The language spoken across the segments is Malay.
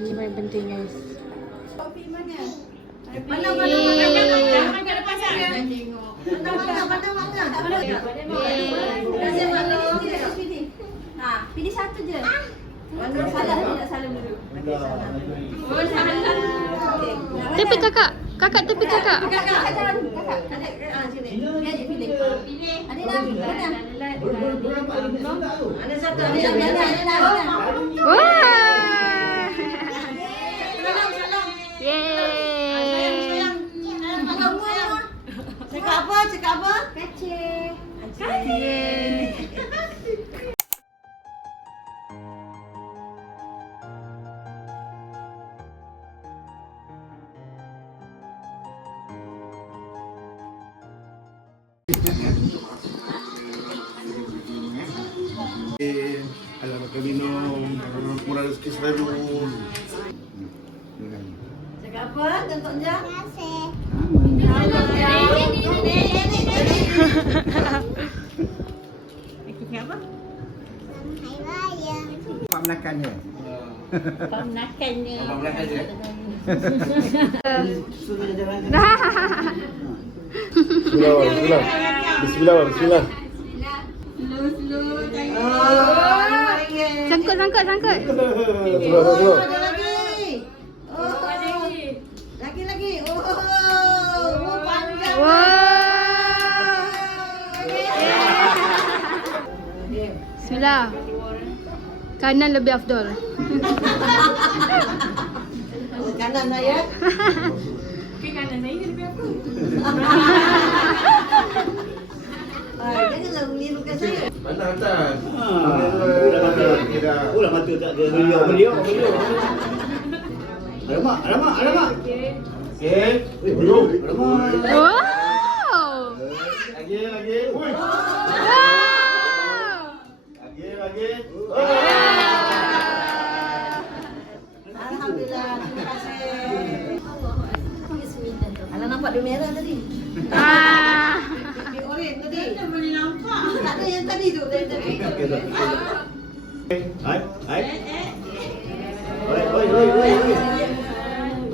Ini paling penting guys. Mana pilih satu je. Salah tidak salah dulu. Oh, salah. Tepi kakak. Kakak tepi kakak. Kakak jalan kakak. Sini. Biar dia pilih. Ada dah. Ada satu. Ada. Wah. Salam. Yeay. Cakap apa? Kacang. Yeay. Alamat kami minum, murah rezeki selalu. Cakap apa? Contohnya? Pak menakannya. Bismillah. Sangkut. Lagi. Panjang. Wah. Bismillah. Kanan lebih afdol. Kanan saya. Janganlah menirukan saya. Mana atas? Ulah mata tak ada beliau. Alamak. Okey. Belum. Alamak. Wow. Lagi. Ui. Lagi. Alhamdulillah, terima kasih. Alah nampak dia merah tadi. Dia oren tadi. Tak boleh nampak. Tak ada yang tadi tu. Hai. Oi.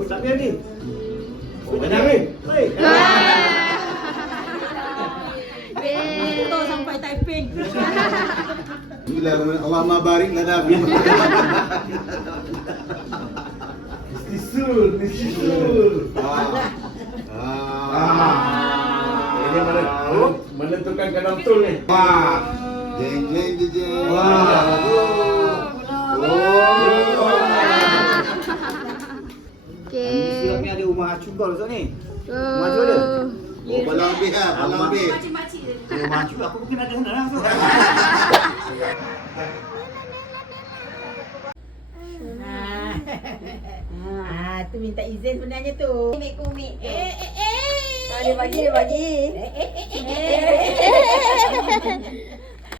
Tak biar ni. Banyak ni. Oi. Foto sampai typing. Allahumma barik lana fi Istisul. Ini mana? Menentukan kadang betul ni. Jeng. Okey. Ni ada rumah cungkol kat ni. Rumah tu ada. Oh, balang lebih lah, balang lebih. Rumah cungkol aku mungkin ada sana lah. Tu minta izin sebenarnya tu. Komik. Dia bagi.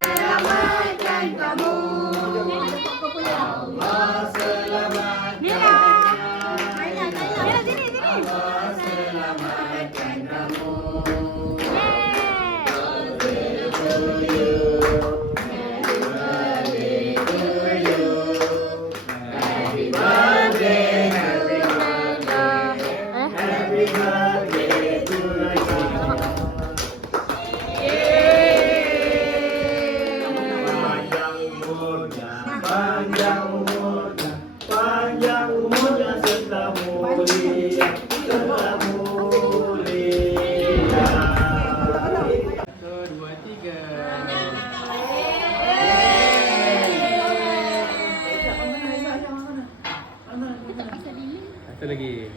Selamatkan kamu. Allah selamatkan. Mira sini. Allah selamatkan kamu. Panjang umurnya serta mulia. Satu lagi.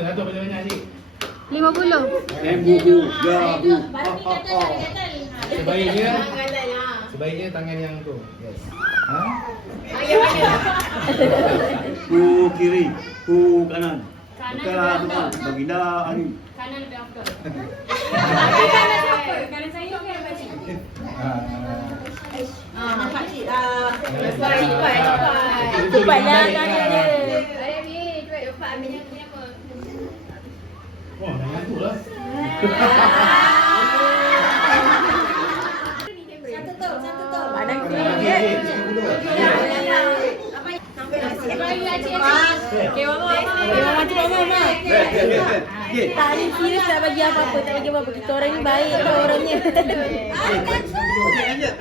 Satu banyak-banyak ni. 50. Bubu. Ya, bu. Sebaiknya tangan yang tu. Yes. Ha? Pu kiri, pu kanan. Bukan bukan. Baginda ani. Kanan lebih afdal. Kanan saya okey baca. Nampak cik. Cepatlah kanan dia. Cepat ambil yang ni apa? Oh, yang tu lah. Satu tu. Badan kiri. Okey, mama cakap mama. Tak ni serius tak bagi apa-apa, tak bagi apa-apa. Kita orang ni baik kau orangnya.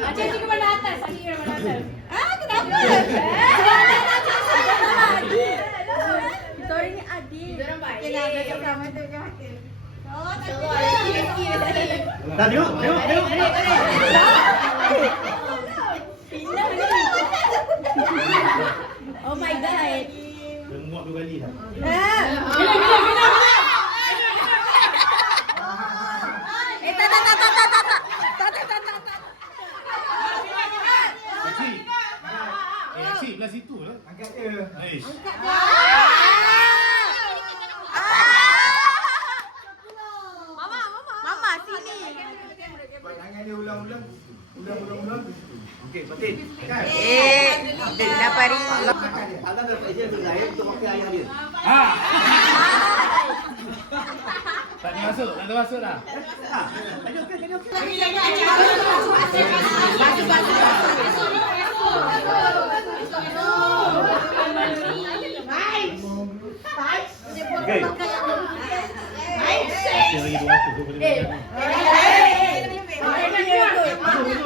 Acik ke mana atas? Acik ke mana atas? Kenapa? Kita orang ni adil. Kita orang baik. Sama tu je. Tak tengok, tengok. Oh my god. Dah muak 2 kali dah. Cik, belah situ lah. Angkat dia. Aish. Mama sini. Tangan dia ulang-ulang. Okey, Fatin. Dapat ring. Abang dah present untuk saya untuk pakai ayah dia. Tak termasuk dah. Okey.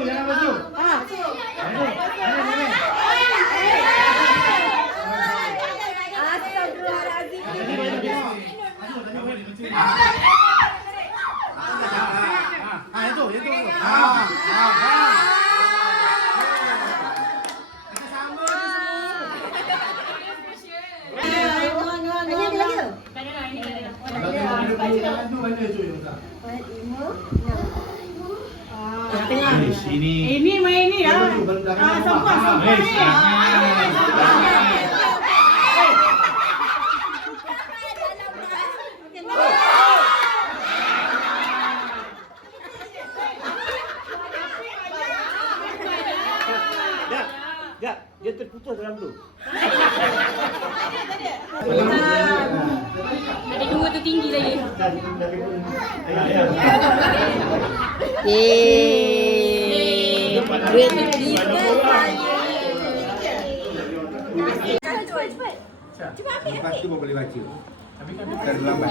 Jangan masuk. Yang tu. Ini main ni ah. Sampah ni. Jap, dia terputus dalam tu. Ada 2 tu tinggi lagi. Duit tu kita Lepas tu boleh baca. Bukan lambat.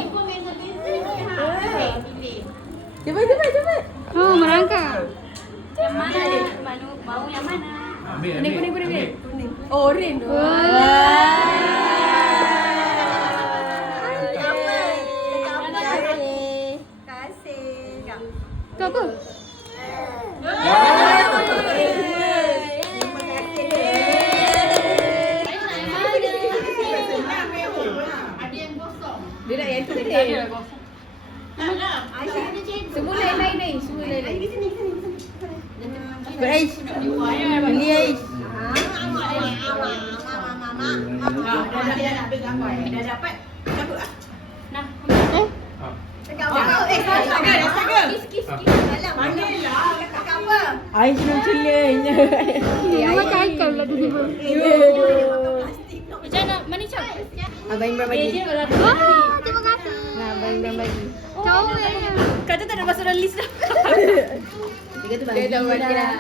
Cepat. Oh, merangkak. Yang mana dia? Mau yang mana? Kuning. Oren. Kau apa? Dia nak yang tu tadi. Semua lain-lain. Aish. Beli Aish. Dah dapat. Cabut ah. Nah. Kis. Panggillah. Kakak apa? Aish nak celanya. Mama kakak pula tu tiba. Macam mana? Mana cap? Abang Imran bagi. Terima kasih. Nah, Abang Imran bagi. Comel. Kata tak ada masuk dalam list dah. Dia tu bagi. Dia dah bagi dah.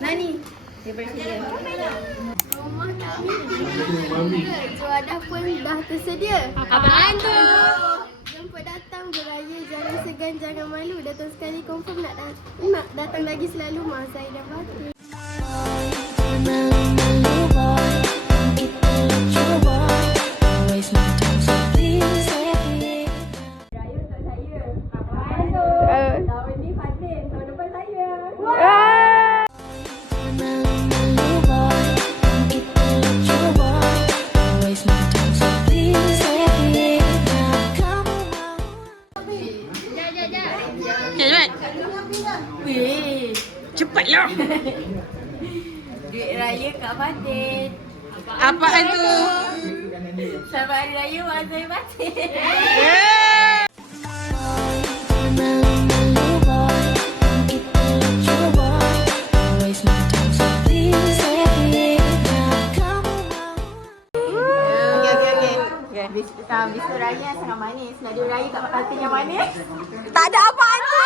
Nani? Daripada sini. Rumah kami juadah pun dah tersedia. Apaan tu? Jemput datang beraya, jangan segan, jangan malu. Datang sekali confirm nak datang lagi selalu. Mak saya dah batu. cepatlah. Duit raya Kak Fatin. Apa itu? Selamat Hari Raya Mak Zai Fatin. Biskut raya sangat manis. Laju raya Kak Fatin yang manis. Tak ada apa-apa tu.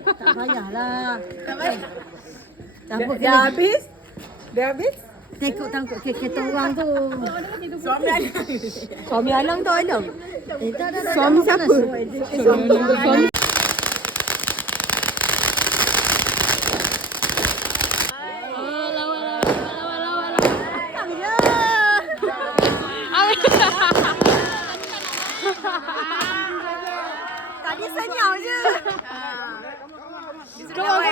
Tak payahlah. Tak payah. Dah habis? Dah habis? Tangkuk kereta orang tu. Suami Alang tu Alang. Suami siapa? Suami. Tadi senyap je. Come on.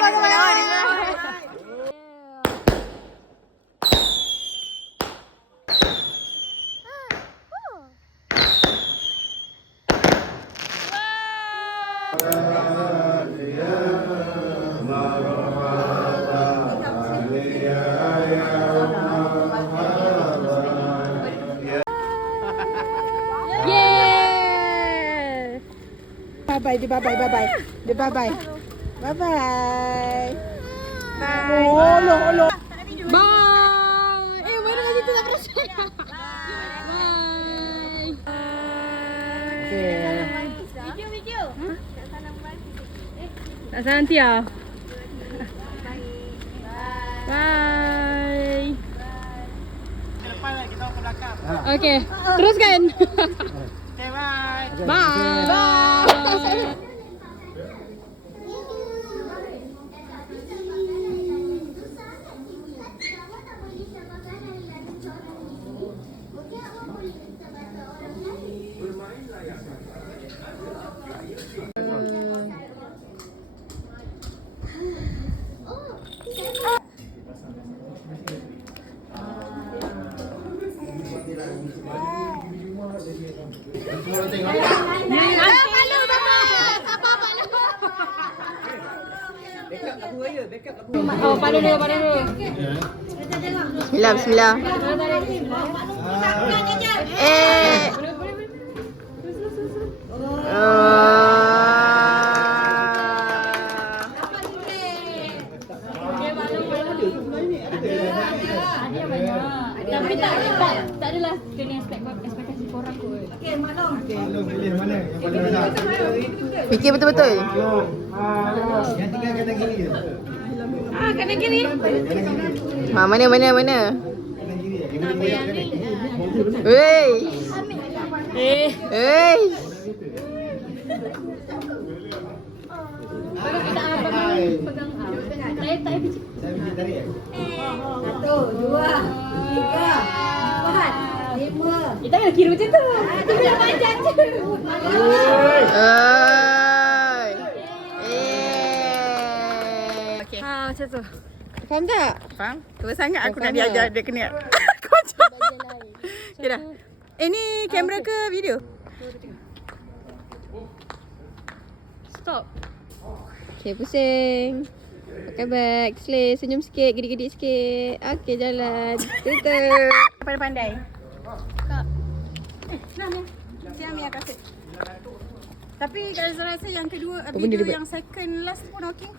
Bye-bye. Dia bye-bye. Dia bye-bye. Bye-bye. Bye. Oh. Bye. Mana kat situ tak perasan. Bye. Okay. Video. Tak salah nanti ah. Bye. Okay, teruskan. Okay, bye. Bye. Bye. Oh, pada dulu. Bismillah. Tapi tak adalah kena ekspektasi korang kot. Okey, maklum. Pilih mana yang paling rendah. Fikir betul-betul. Yang tinggal kanan kiri je. Kanan kiri. Kanan kiri. Mana? Kanan kiri. Yang boleh goyak kanan kiri. Hei. Hei. Saya pergi tarik. 1, 2, 3, 4, 5. Kita kena kira macam tu. Kita nak panjang je. Okey. Macam tu. Faham tak? Faham? Tua sangat aku nak Faham diajar tak? dia kena. Kocok. Okay dah. Ni kamera ke video? Stop. Okay, pusing. Pakai bag, slay, senyum sikit, gedik-gedik sikit. Okay, jalan. Tutup. Pandai-pandai. Kak. Senang ya. Siang Mia kasih. Tapi rasa yang kedua, video yang second last pun okey.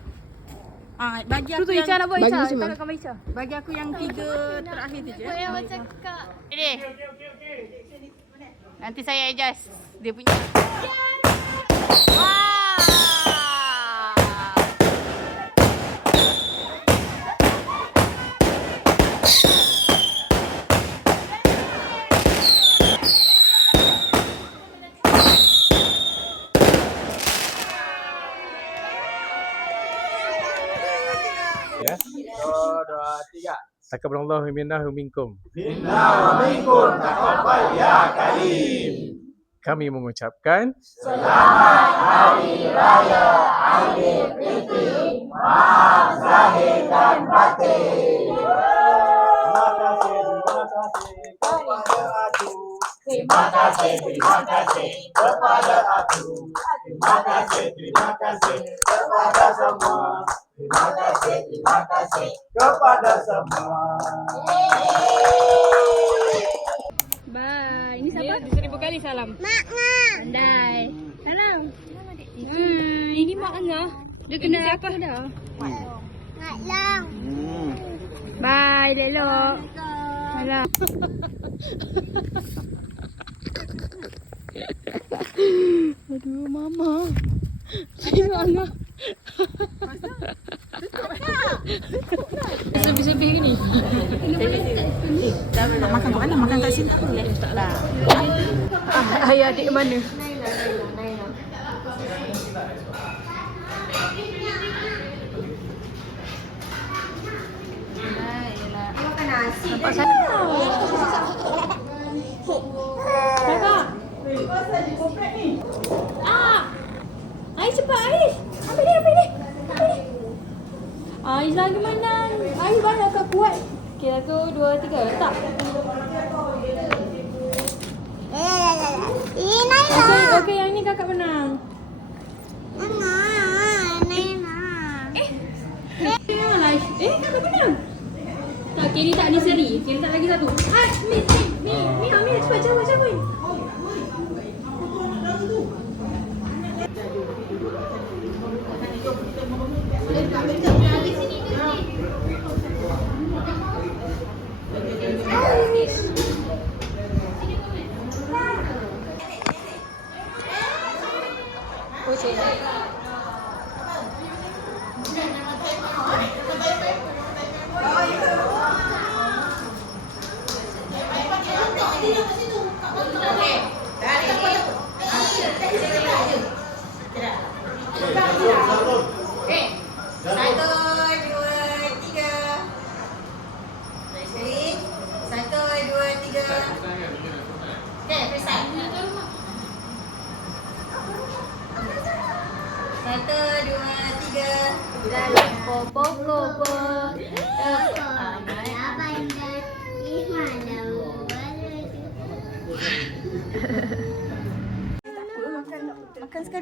Bagi aku yang Ica nak buat Ica. Taruh gambar Ica. Bagi aku yang 3 terakhir tu je. Yang macam Kak. Ini. Nanti saya adjust dia punya. Wow. Ya. 1, 2, 3. Taqabbalallahu minna wa minkum. Minna wa minkum taqabbal ya karim. Kami mengucapkan Selamat Hari Raya Aidilfitri. Maaf zahir dan batin. Terima kasih kepada aku. Terima kasih kepada semua. Terima kasih kepada semua. Bye. Ini siapa? 1000 kali salam. Mak Ngah. Andai. Salam. Ini Mak Ngah. Dia kena apa dah? Mak Long. Bye, Lelok. Salam. Aduh, Mama. Saya Ngah. Sebih-sebih gini. Nak makan kat mana? Makan kat sini. Taklah. Ayah adik mana? Makan nasi. Nampak saya. Kakak. Ais cepat Ais. Ambil ni. Ais lagi mana? Ais banyak tak kuat. Kira aku 2, 3 letak. Ini Naila. Okey, yang ni kakak menang. Naila. Janganlah. Kakak menang. Tak, Kiri tak ni seri. Kiri tak lagi satu. Ni ambil cepat cabai.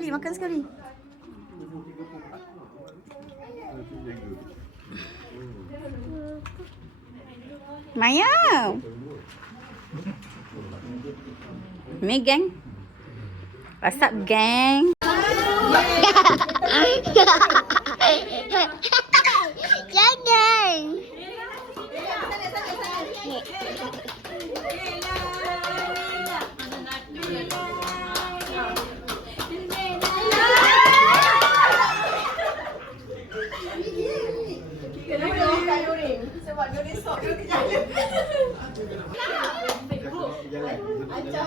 Makan sekali. Maya. Gang. What's up, gang?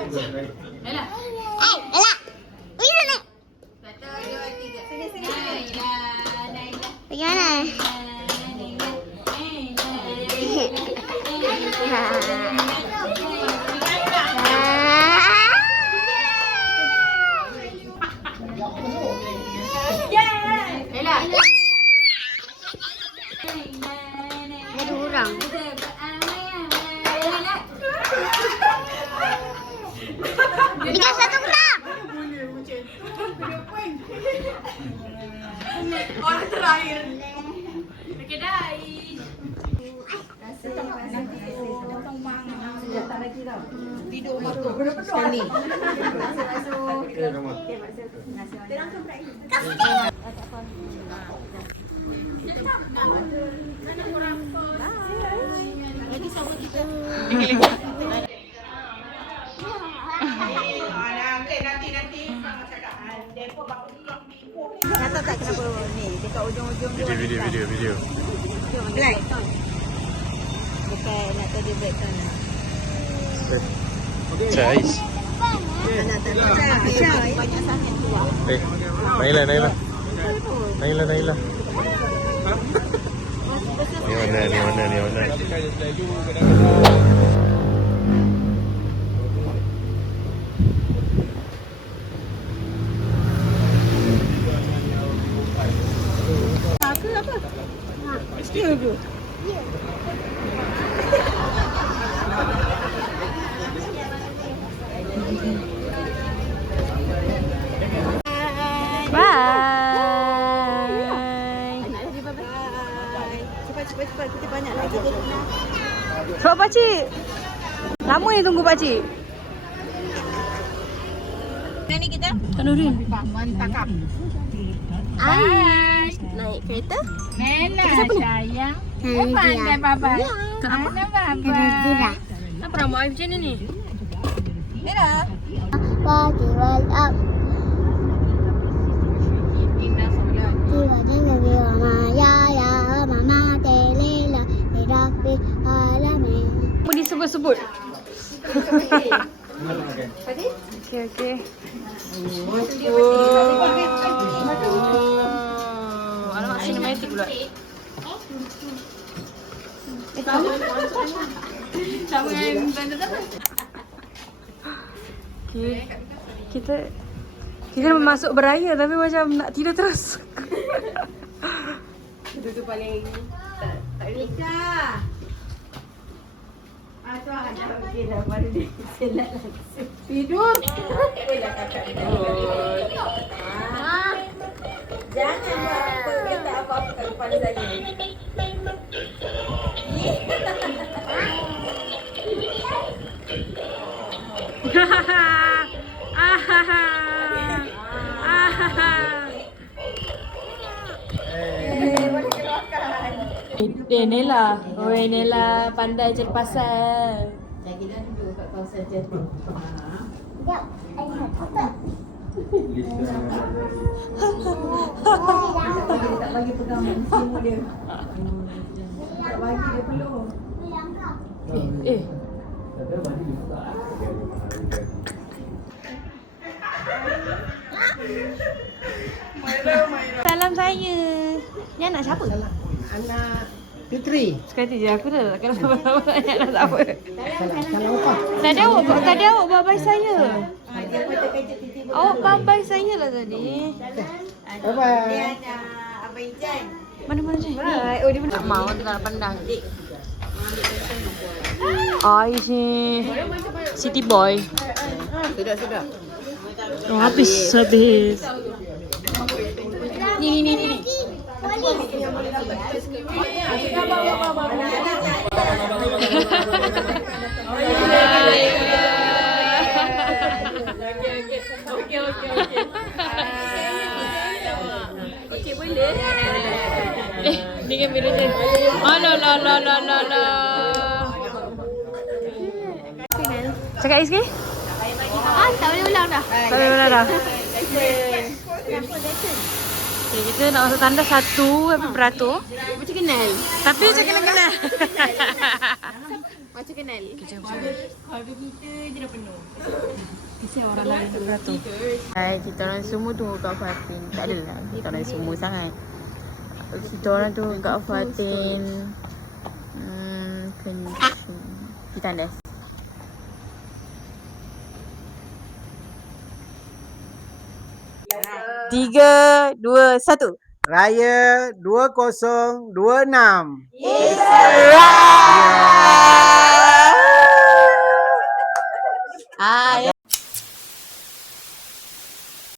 Jangan. Ella. Pergi sana. 1, 2, 3. Sini. Naila. Pergi mana? Ella. Ada orang. Tiga satu pulang. Orang terakhir. Tidur masuk. Sekali. Lagi sama kita. Nyata tak kenapa ni dekat ujung-ujung tu. Video. Black. Bukan nak tahu dia black kan. Cais. Nak tahu banyak sangat keluar. Naila. Naila. Ni mana. Cepat. Kita banyak lagi dia nak. Sebab pakcik. Lama ni tunggu pakcik. Mana ni kita? Kak Nurin. Mantap. Naik kereta. Nena sayang. Pandai baba. Mana baba? Apa rambut I macam ni? Nena. Pagi wal up. Indah solat. Tiba tiba maya ya mama telela rabbi alamin. Apa disebut-sebut? Okey. Alamak sinematik pula. Sama dengan benda tu. Okey. Kita masuk beraya tapi macam nak tidur terus. Itu paling tak Rika. Tu ada okey dah baru dia selat langsung. tidur. Apalah kakak ni. Jangan buat apa kata apa-apa kat kepala saya. Nela. Nela pandai cari pasal. Saya kira duduk kat kawasan Jatuh. Jap, ayah apa? Tak bagi pegang simu dia. Tak bagi dia peluk. Eh. Salam saya. Ni anak siapa? Anak Fitri. Sekali je aku dah takkan lama-lama tanya anak siapa. Salam apa? Tadi awak babai saya. Awak babai saya lah tadi. Bye-bye. Dia ada Abang Ijan. Mana je? Bye. Oh, dia Tak mau tu tak pandang. Ais ni City Boy. Sudah. Oh, habis. Ni. Okey, boleh. Ni kan bila je. Alah. Cakap lagi sikit? Tak boleh ulang dah. Tak boleh ulang dah. Okay, kita nak masuk tandas 1 tapi beratur. Macam kenal. Tapi macam kenal. Macam kenal. Keluarga kita je dah penuh. Kisah orang lain tu beratur. Hai, kita orang semua tunggu Kak Fatin. Tak adalah kita orang semua sangat. Kita orang tunggu Kak Fatin. Kencing. Kita tandas. Tiga, dua, satu. Raya 2026. Ah,